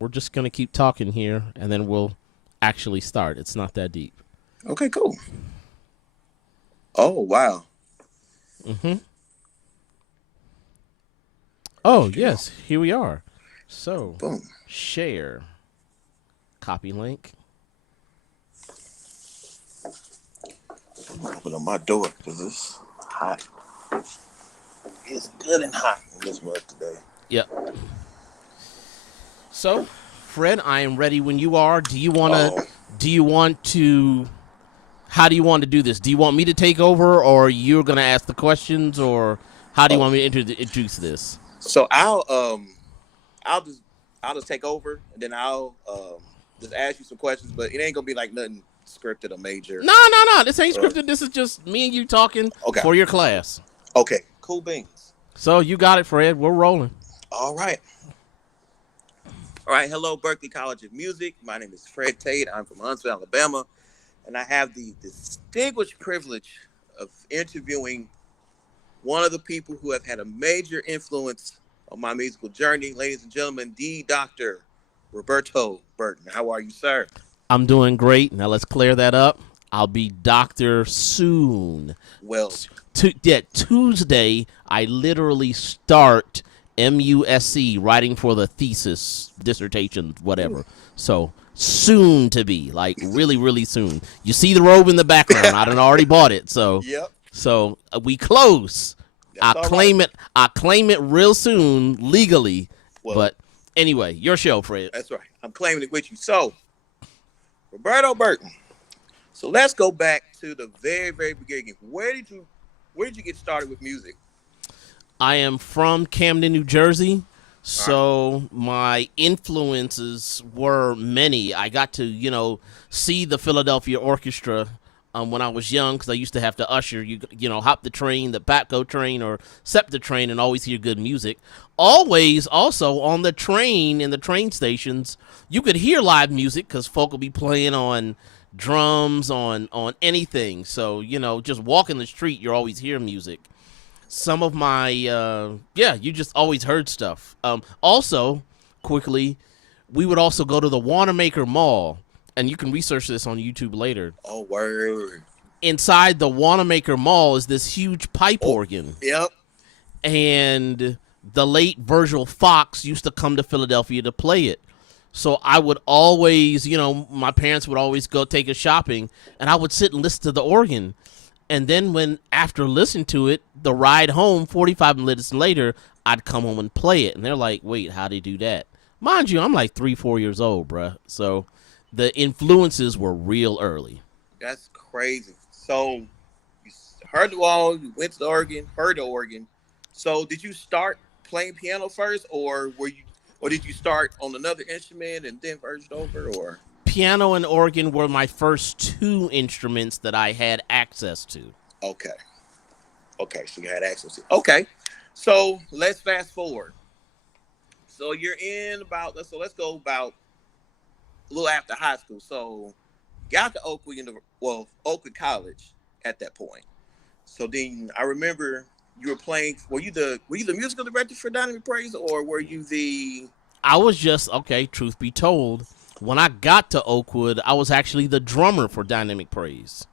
we're just gonna keep talking here, and then we'll actually start. It's not that deep. Okay, cool. Oh wow. Mm-hmm. Oh Sure. yes, here we are. So, Boom. share, copy link. Open up my door because it's hot. It's good and hot in this mug today. Yep. So, Fred, I am ready when you are. Do you wanna? Oh, Do you want to? How do you want to do this? Do you want me to take over, or you're gonna ask the questions, or how do you oh. want me to introduce this? So I'll just take over and then I'll just ask you some questions, but it ain't gonna be like nothing scripted or major. No, no, no. This ain't Or scripted. This is just me and you talking okay, for your class. okay, cool beans. So you got it, Fred. We're rolling. All right, all right. Hello, Berkeley College of Music. My name is Fred Tate. I'm from Huntsville, Alabama, and I have the distinguished privilege of interviewing one of the people who have had a major influence on my musical journey, ladies and gentlemen, the Dr. Roberto Burton. How are you, sir? I'm doing great. Now let's clear that up. I'll be doctor soon. Well, Tuesday, I literally start MUSC writing for the thesis, dissertation, ooh. whatever. So soon to be, like really, really soon. You see the robe in the background. I done already bought it. So, Yep, we close. that's all right. I claim it real soon legally. Well, But anyway, your show, Fred. that's right. I'm claiming it with you. So, Roberto Burton. So let's go back to the very, very beginning. Where did you get started with music? I am from Camden, New Jersey. All right. So my influences were many. I got to, see the Philadelphia Orchestra when I was young because I used to have to usher, hop the train, the Batco train or SEPTA train and always hear good music. Always also on the train, in the train stations, you could hear live music because folk will be playing on drums, on anything. So, just walking the street, you're always hearing music. Some of my yeah, you just always heard stuff. Also, quickly, we would also go to the Wanamaker Mall, and you can research this on YouTube later. Oh, word. Inside the Wanamaker Mall is this huge pipe Oh, organ, yep. and the late Virgil Fox used to come to Philadelphia to play it. So I would always, my parents would always go take us shopping, and I would sit and listen to the organ. And then when after listening to it, the ride home, 45 minutes later, I'd come home and play it. And they're like, wait, how'd they do that? Mind you, I'm like 3, 4 years old, bruh. So the influences were real early. That's crazy. So you heard the wall, you went to the organ, heard the organ. So did you start playing piano first, or did you start on another instrument and then verged over, or Piano and organ were my first two instruments that I had access to. okay, okay, so you had access to. Okay, so let's fast forward. So you're in about let's go about a little after high school. So got to Oakwood College at that point. So then I remember you were playing. Were you the musical director for Dynamic Praise, or were you the I was just, okay, truth be told, when I got to Oakwood, I was actually the drummer for Dynamic Praise.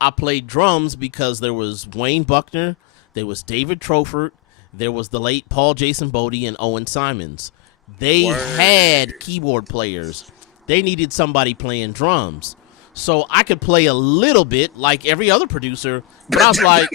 I played drums because there was Wayne Buckner, there was David Trofert, there was the late Paul Jason Bodie, and Owen Simons. They had word? keyboard players. They needed somebody playing drums. So I could play a little bit like every other producer, but I was like,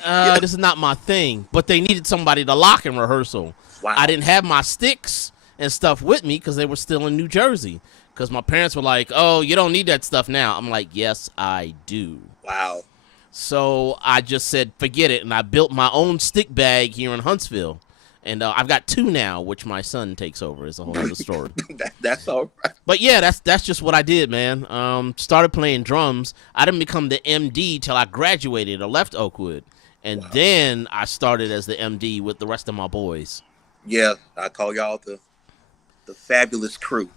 Yeah. this is not my thing. But they needed somebody to lock in rehearsal. I Wow. didn't have my sticks and stuff with me because they were still in New Jersey. Because my parents were like, oh, you don't need that stuff now. I'm like, yes, I do. Wow. So I just said, forget it. And I built my own stick bag here in Huntsville. And I've got two now, which my son takes over. Is a whole other story. That's all right. But yeah, that's just what I did, man. Started playing drums. I didn't become the MD till I graduated or left Oakwood. And Wow. then I started as the MD with the rest of my boys. Yeah, I call y'all the fabulous crew.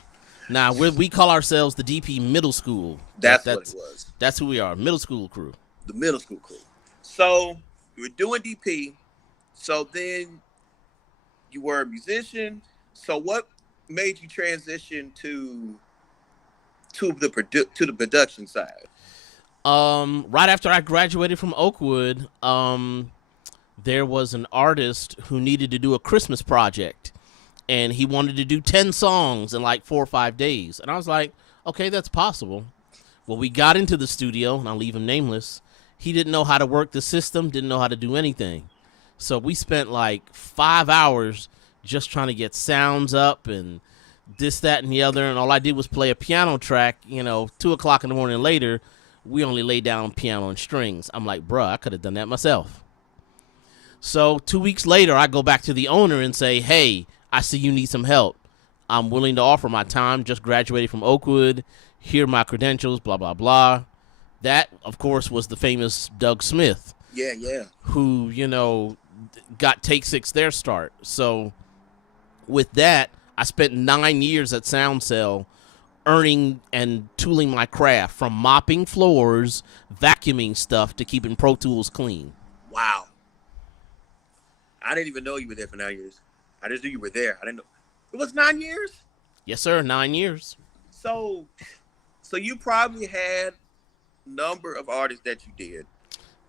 Now we call ourselves the DP Middle School. That That's what it that's was. that's who we are, middle school crew. The middle school crew. So you were doing DP. So then you were a musician. So made you transition to the production side? Right after I graduated from Oakwood, there was an artist who needed to do a Christmas project, and he wanted to do 10 songs in like 4 or 5 days. And I was like, okay, that's possible. Well, we got into the studio, and I'll leave him nameless. He didn't know how to work the system, didn't know how to do anything. So we spent like 5 hours just trying to get sounds up and this, that, and the other. And all I did was play a piano track, 2 o'clock in the morning later. We only laid down piano and strings. I'm like, bruh, I could have done that myself. So 2 weeks later, I go back to the owner and say, hey, I see you need some help. I'm willing to offer my time. Just graduated from Oakwood. Here are my credentials, blah, blah, blah. That, of course, was the famous Doug Smith. Yeah, yeah. Who, got Take Six their start. So with that, I spent 9 years at Sound Cell earning and tooling my craft, from mopping floors, vacuuming stuff, to keeping Pro Tools clean. Wow. I didn't even know you were there for 9 years. I just knew you were there. I didn't know. It was 9 years? Yes, sir. 9 years. So you probably had a number of artists that you did.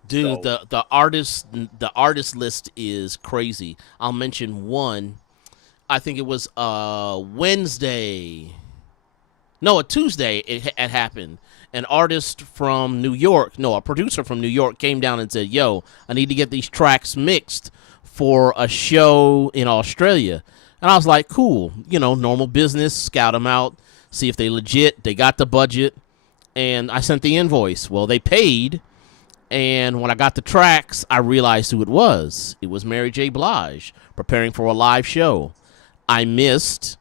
Dude, so the artist list is crazy. I'll mention one. I think it was Wednesday. No, a Tuesday it happened. An artist from New York, no, a producer from New York came down and said, yo, I need to get these tracks mixed for a show in Australia. And I was like, cool, normal business, scout them out, see if they legit, they got the budget. And I sent the invoice. Well, they paid. And when I got the tracks, I realized who it was. It was Mary J. Blige, preparing for a live show. I missed,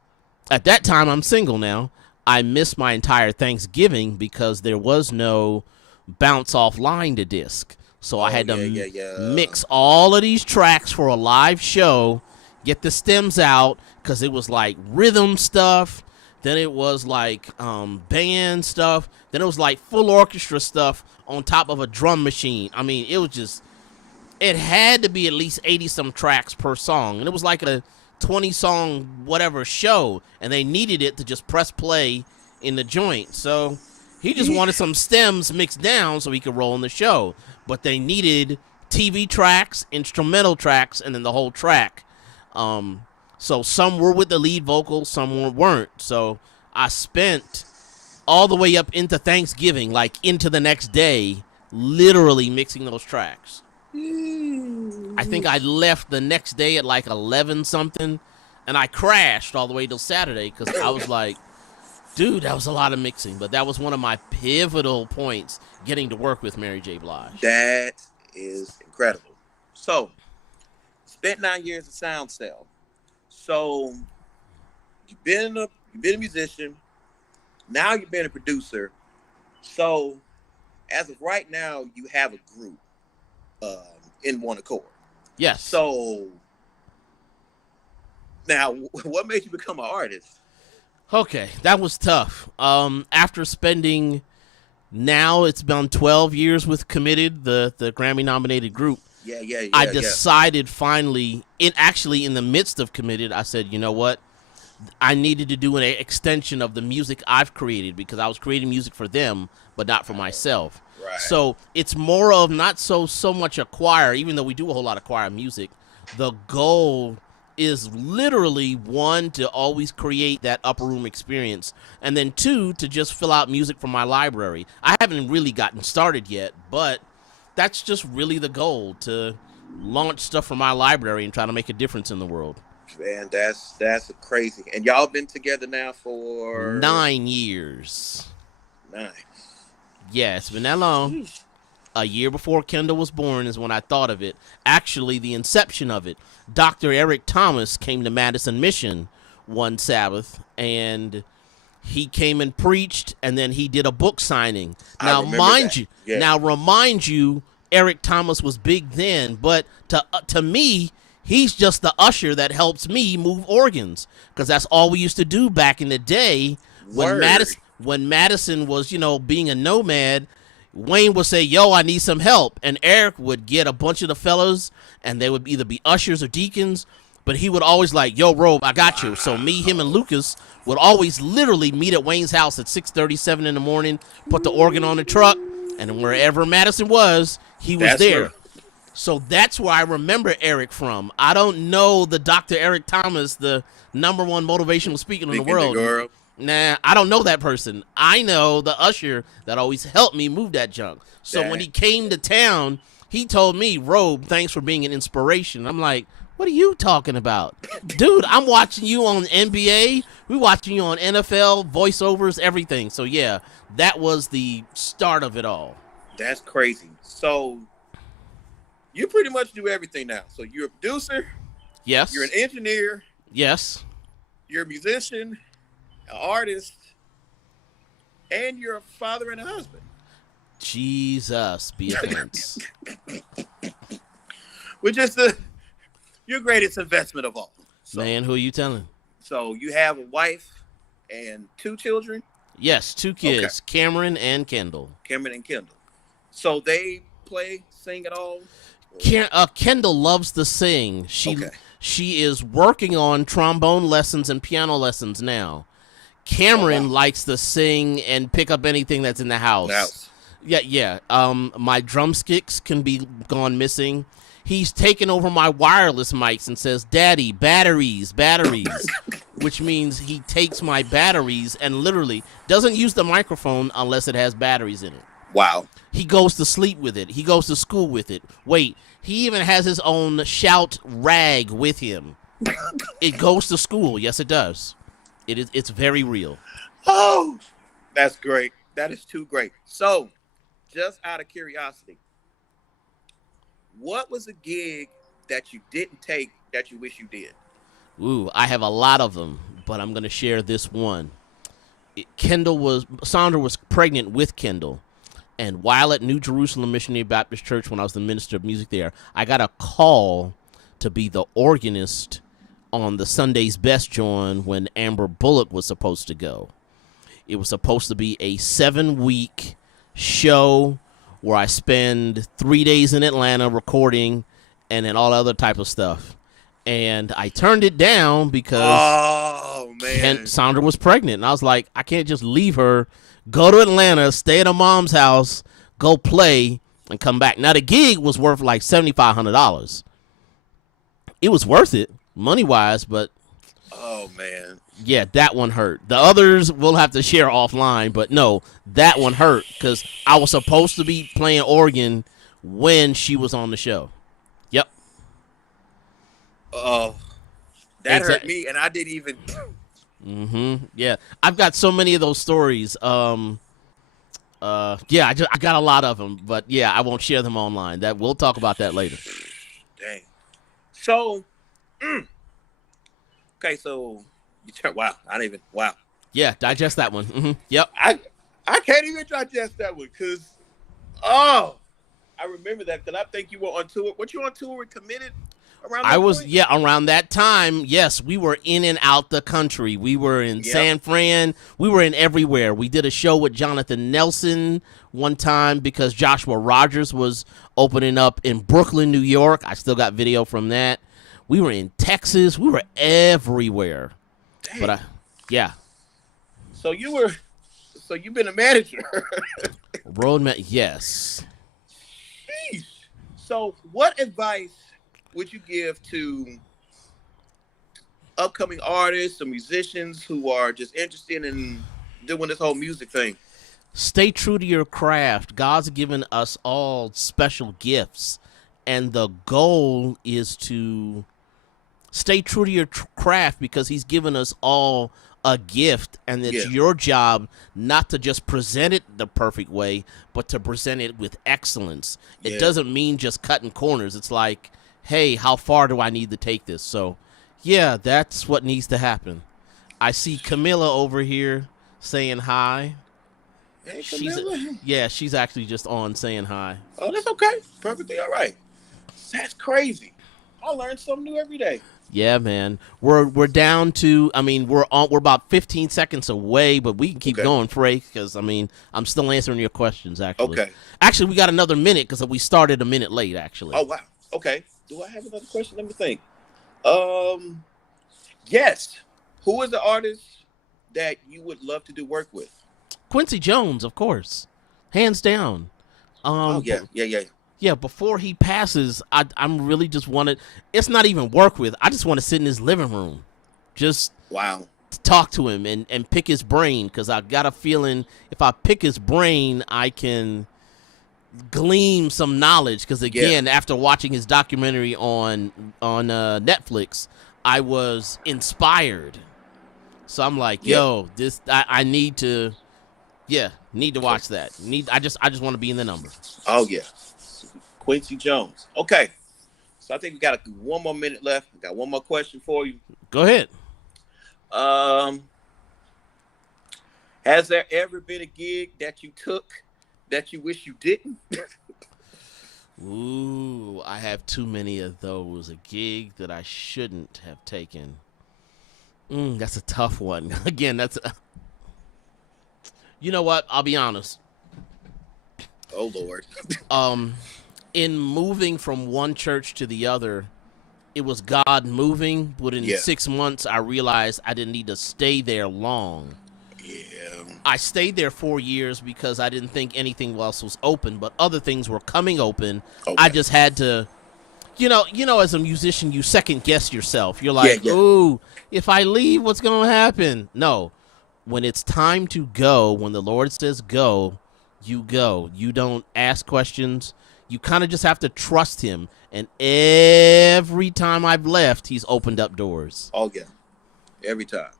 at that time, I'm single now, I missed my entire Thanksgiving because there was no bounce off line to disc. So I had to mix all of these tracks for a live show, get the stems out, because it was like rhythm stuff, then it was like band stuff, then it was like full orchestra stuff on top of a drum machine. I mean, it had to be at least 80-some tracks per song. And it was like a 20-song whatever show, and they needed it to just press play in the joint. So he just wanted some stems mixed down so he could roll in the show. But they needed TV tracks, instrumental tracks, and then the whole track. So some were with the lead vocal, some weren't. So I spent all the way up into Thanksgiving, like into the next day, literally mixing those tracks. I think I left the next day at like 11 something, and I crashed all the way till Saturday because I was like, dude, that was a lot of mixing. But that was one of my pivotal points, getting to work with Mary J. Blige. That is incredible. So, spent 9 years at Sound Cell. So, you've been a musician. Now you've been a producer. So, as of right now, you have a group in One Accord. Yes. So, now, what made you become an artist? Okay, that was tough. After spending, now it's been 12 years with Committed, the Grammy-nominated group. Yeah. I decided finally, in the midst of Committed, I said, you know what? I needed to do an extension of the music I've created because I was creating music for them, but not for myself. Right. So it's more of not so much a choir, even though we do a whole lot of choir music. The goal is literally, one, to always create that upper room experience, and then two, to just fill out music from my library. I haven't really gotten started yet, but that's just really the goal, to launch stuff from my library and try to make a difference in the world. Man, that's crazy. And y'all been together now for 9 years. Nice. Yeah, it's been that long. A year before Kendall was born is when I thought of it. Actually, the inception of it. Dr. Eric Thomas came to Madison Mission one Sabbath, and he came and preached, and then he did a book signing. Now, remind you, Eric Thomas was big then, but to me, he's just the usher that helps me move organs, because that's all we used to do back in the day when Madison was, being a nomad. Wayne would say, yo, I need some help. And Eric would get a bunch of the fellas, and they would either be ushers or deacons, But he would always like, yo, Robe, I got you. So me, him, and Lucas would always literally meet at Wayne's house at 6:37 in the morning, put the organ on the truck, and wherever Madison was, he was there. So that's where I remember Eric from. I don't know the Dr. Eric Thomas, the #1 motivational speaker in the world. Nah, I don't know that person. I know the usher that always helped me move that junk. So when he came to town, he told me, Robe, thanks for being an inspiration. I'm like, what are you talking about? Dude, I'm watching you on NBA. We're watching you on NFL, voiceovers, everything. So, yeah, that was the start of it all. That's crazy. So you pretty much do everything now. So you're a producer. Yes. You're an engineer. Yes. You're a musician, an artist, and you're a father and a husband. Jesus be offense. Which is your greatest investment of all. So, man, who are you telling? So you have a wife and 2 children? Yes, 2 kids, okay. Cameron and Kendall. So they sing at all? Kendall loves to sing. She is working on trombone lessons and piano lessons now. Cameron likes to sing and pick up anything that's in the house. Yeah. My drumsticks can be gone missing. He's taken over my wireless mics and says, Daddy, batteries, which means he takes my batteries and literally doesn't use the microphone unless it has batteries in it. Wow. He goes to sleep with it. He goes to school with it. Wait, he even has his own shout rag with him. It goes to school. Yes, it does. It's very real. Oh, that's great. That is too great. So, just out of curiosity, what was a gig that you didn't take that you wish you did? Ooh, I have a lot of them, but I'm going to share this one. Sandra was pregnant with Kendall, and while at New Jerusalem Missionary Baptist Church when I was the minister of music there, I got a call to be the organist on the Sunday's Best joint when Amber Bullock was supposed to go. It was supposed to be a 7-week show where I spend 3 days in Atlanta recording and then all other type of stuff. And I turned it down because Sandra was pregnant. And I was like, I can't just leave her, go to Atlanta, stay at her mom's house, go play, and come back. Now, the gig was worth like $7,500. It was worth it, money-wise, but... Oh, man. Yeah, that one hurt. The others we'll have to share offline, but no, that one hurt because I was supposed to be playing organ when she was on the show. Yep. Oh, that hurt me, and I didn't even. Yeah, I've got so many of those stories. Yeah, I got a lot of them, but yeah, I won't share them online. That we'll talk about that later. Dang. So, okay, so. Wow, I didn't even. Wow. Yeah, digest that one. Yep. I can't even digest that one because, I remember that because I think you were on tour. What you on tour with Committed around? Around that time. Yes, we were in and out the country. We were in San Fran. We were in everywhere. We did a show with Jonathan Nelson one time because Joshua Rogers was opening up in Brooklyn, New York. I still got video from that. We were in Texas. We were everywhere. Dang. But So you've been a manager. Roadman, yes. Sheesh. So what advice would you give to upcoming artists or musicians who are just interested in doing this whole music thing? Stay true to your craft. God's given us all special gifts, and the goal is to stay true to your craft because he's given us all a gift, and it's your job not to just present it the perfect way, but to present it with excellence. It doesn't mean just cutting corners. It's like, hey, how far do I need to take this? So, yeah, that's what needs to happen. I see Camilla over here saying hi. Hey, Camilla. She's actually just on saying hi. Oh, that's okay. Perfectly all right. That's crazy. I learn something new every day. Yeah, man. We're down to. I mean, we're about 15 seconds away, but we can keep going, Frey, because I'm still answering your questions. Actually, Actually, we got another minute because we started a minute late. Actually. Oh wow. Okay. Do I have another question? Let me think. Um, yes. Who is the artist that you would love to do work with? Quincy Jones, of course, hands down. Oh But yeah, yeah, yeah. yeah, before he passes, I'm really just wanted. It's not even work with. I just want to sit in his living room, just Wow. to talk to him and pick his brain, because I got a feeling if I pick his brain, I can glean some knowledge. Because Yeah, again, after watching his documentary on Netflix, I was inspired. So I'm like, yeah. yo, this I need to, yeah, need to watch that. I just want to be in the number. Oh yeah. Quincy Jones. Okay. So I think we got one more minute left. I got one more question for you. Go ahead. Um, has there ever been a gig that you took that you wish you didn't? Ooh, I have too many of those. A gig that I shouldn't have taken. That's a tough one. Again, you know what? I'll be honest. Oh Lord. Um, in moving from one church to the other, it was God moving, but in Yeah. 6 months, I realized I didn't need to stay there long. Yeah. I stayed there 4 years because I didn't think anything else was open, but other things were coming open. I Okay. just had to, as a musician, you second guess yourself. You're Yeah, like, yeah. ooh, if I leave, what's going to happen? No, when it's time to go, when the Lord says go, you go. You don't ask questions. You kind of just have to trust him. And every time I've left, he's opened up doors. Oh yeah. Every time.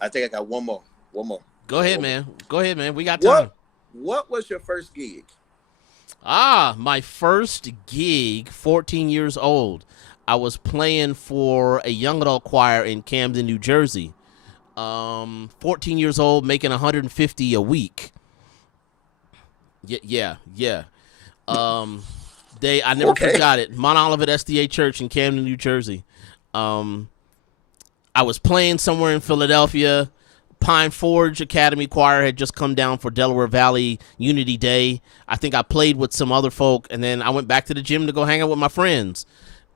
I think I got one more. One more. Go ahead, man. Go ahead, man. We got time. What was your first gig? My first gig, 14 years old. I was playing for a young adult choir in Camden, New Jersey. 14 years old, making 150 a week. Yeah. I never Okay. forgot it. Mount Olivet SDA Church in Camden, New Jersey. Um, I was playing somewhere in Philadelphia. Pine Forge Academy Choir had just come down for Delaware Valley Unity Day. I think I played with some other folk, and then I went back to the gym to go hang out with my friends.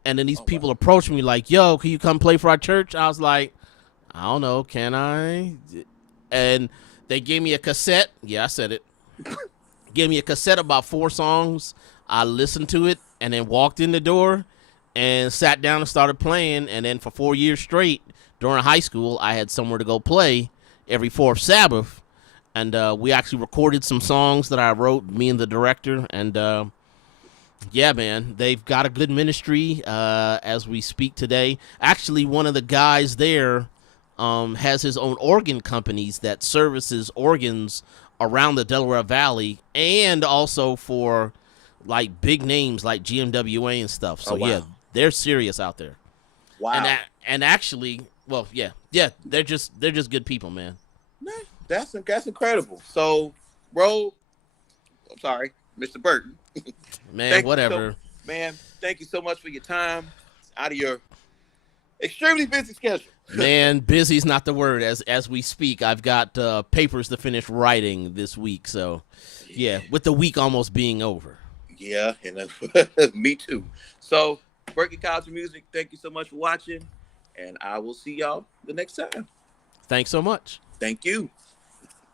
And then these people approached me like, yo, can you come play for our church? I was like, I don't know, can I? And they gave me a cassette. Yeah, I said it. Gave me a cassette about 4 songs. I listened to it and then walked in the door and sat down and started playing. And then for 4 years straight during high school, I had somewhere to go play every fourth Sabbath. And we actually recorded some songs that I wrote, me and the director. And yeah, man, they've got a good ministry as we speak today. Actually, one of the guys there has his own organ companies that services organs around the Delaware Valley, and also for like big names like GMWA and stuff. So Oh, wow. yeah, they're serious out there. Wow. And actually, well, yeah, they're just good people, man. Man, that's incredible. So, bro, I'm sorry, Mr. Burton. Man, whatever. Thank you so much for your time out of your extremely busy schedule. Man, busy's not the word. As we speak, I've got papers to finish writing this week. So, yeah, with the week almost being over. Yeah, and me too. So, Berkeley College of Music, thank you so much for watching, and I will see y'all the next time. Thanks so much. Thank you.